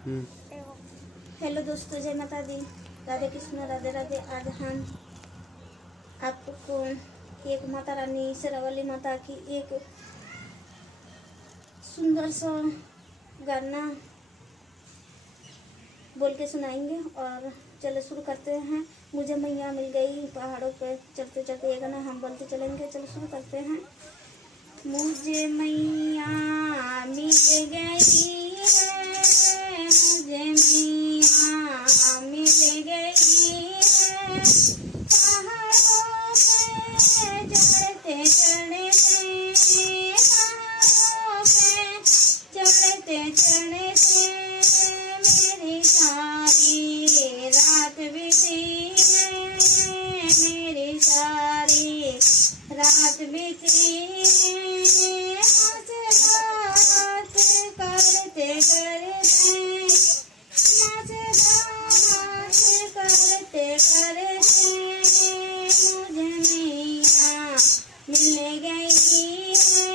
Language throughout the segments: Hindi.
हेलो दोस्तों, जय माता दी, राधे कृष्ण, राधे राधे। आज हम आपको एक माता रानी शेरावाली माता की एक सुंदर सा गाना बोल के सुनाएंगे। और चलो शुरू करते हैं। मुझे मैया मिल गई पहाड़ों पे चलते चलते, ये गाना हम बोलते चलेंगे। चलो शुरू करते हैं। मुझे मैया मिल गई है, मुझे मैया मिल गई है, पहाड़ों पे चढ़ते चढ़ते, पहाड़ों पे चढ़ते चढ़ते मेरी सारी रात बीती है, मेरी सारी रात बीती है। बात करते करते, बात करते करते मुझे मैया मिल गई है,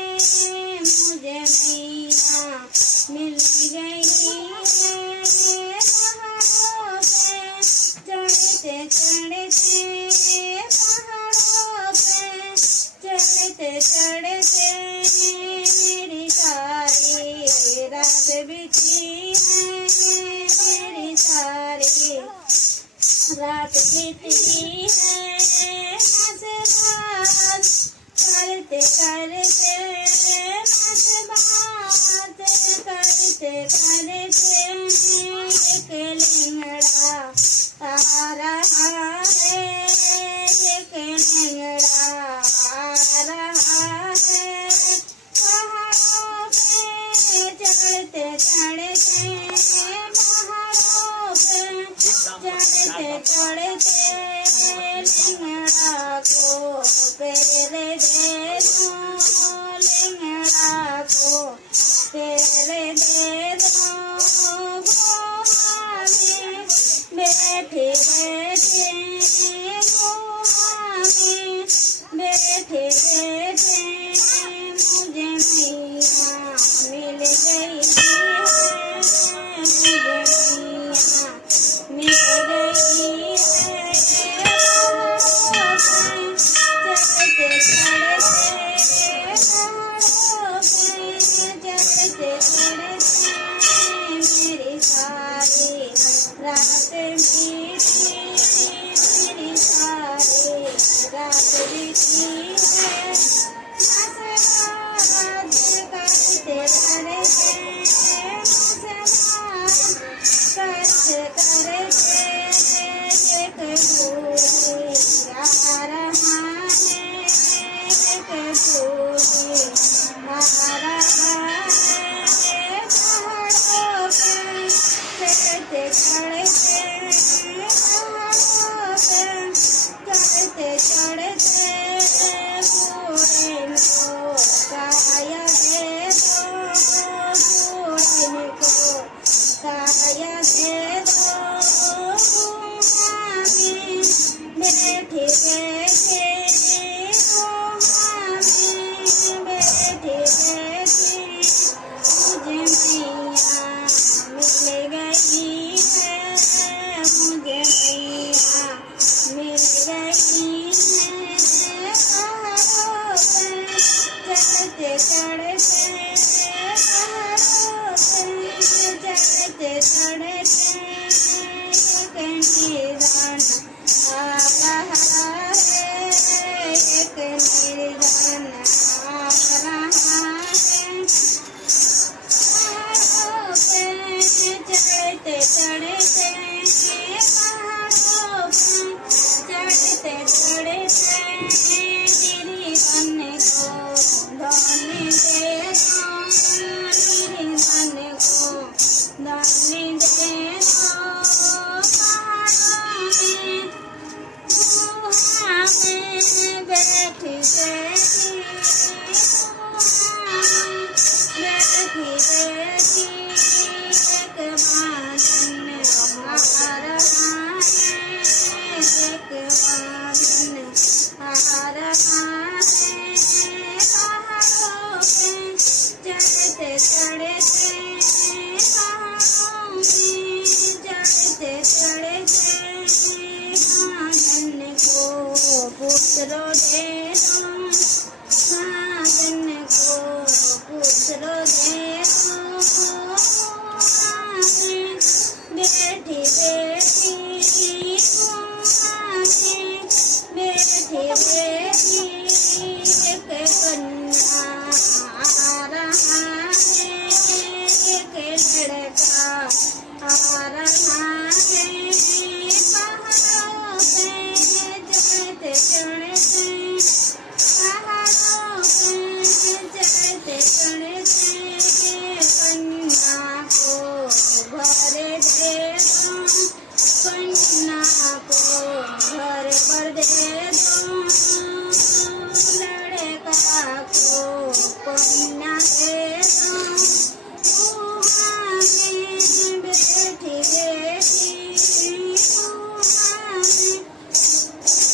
मुझे मैया मिल गई है, पहाड़ों पे चढ़ते चढ़ते, पहाड़ों पे चढ़ते चढ़ते मेरी सारी रात बीती है, मेरी सारी रात बीती है। बात करते करते, बात करते करते एक लिंगड़ा आ रहा है, एक लिंगड़ा आ रहा है, पहाड़ों पे चढ़ते चढ़ते, पहाड़ों पे चढ़ते चढ़ते लिंगड़ा को पहले दे दो, लिंगड़ा को पहले दे दो। गुहा में बैठे बैठे, गुहा में बैठे बैठे मुझे मैया मिल गई है, मुझे मैया मिल गई है, चढ़ते चढ़ते, पहाड़ों पे चढ़ते चढ़ते मेरी सारी रात बीती, मेरी सारी रात बीती है। बात करते करते, करते करते एक भूली आ रहा है, एक भूली आ रहा है, पहाड़ों पे चढ़ते चढ़ते, पहाड़ों पे चढ़ते चढ़ते पूरे को काया दे दो, पूरे को काया दे दो। गुहा में बैठे बैठे, गुहा में बैठे बैठे मुझे मैया मिल गई है, मुझे मैया मिल गई है, पहाड़ों पे चढ़ते चढ़ते, पहाड़ों पे चढ़ते चढ़ते एक निर्धन आ रहा है, एक निर्धन आ रहा है, पहाड़ों पे चढ़ते चढ़ते, पहाड़ों पे चढ़ते चढ़ते निर्धन को धन दे दो, निर्धन को धन दे दो। गुहा में बैठी बैठी, गुहा में बैठी बैठी एक बांधन आ रहा है, एक बांधन आ रहा है, पहाड़ों पे चढ़ते चढ़ते, पहाड़ों आ रहा है पहाड़ों पे चढ़ते चढ़ते, पहाड़ों पे चढ़ते चढ़ते कन्या को भर दे दो, कन्या को घर भर दे दो, लड़का को कन्या दे दो। बैठी बैठी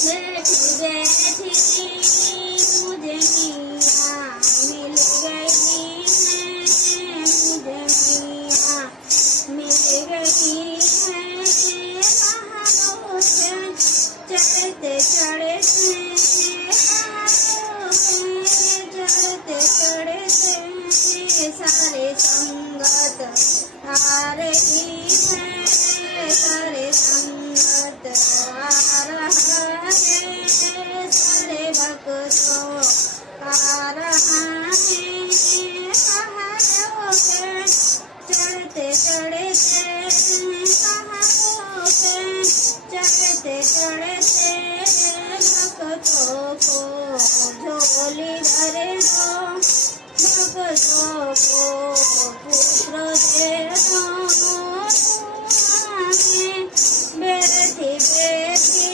बैठी बैठी मुझे मियाँ मिल गई है, मुझे मियाँ मिल गई है। पहाड़ों पे चढ़ते चढ़ते, पहाड़ों पे चढ़ते चढ़ते सारे संगत आ रही है, सारे संगत आ रहा है, सारे भक्तों आ रहा है। पहाड़ों पे चढ़ते चढ़ते, पहाड़ों पे चढ़ते चढ़ते भक्तों को झोली भर दो, भक्तों को पुत्र दे दो। बैठी बैठी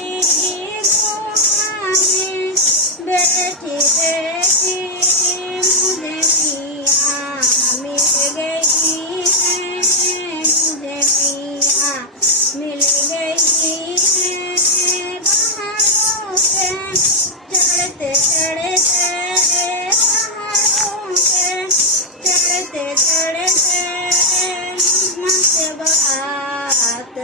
बैठी बैठी मुझे मियाँ मिल गई है, मुझे मियाँ मिल गई है। पहाड़ों पे चढ़ते चढ़ते, पहाड़ों पे चढ़ते चढ़ते मस्त बात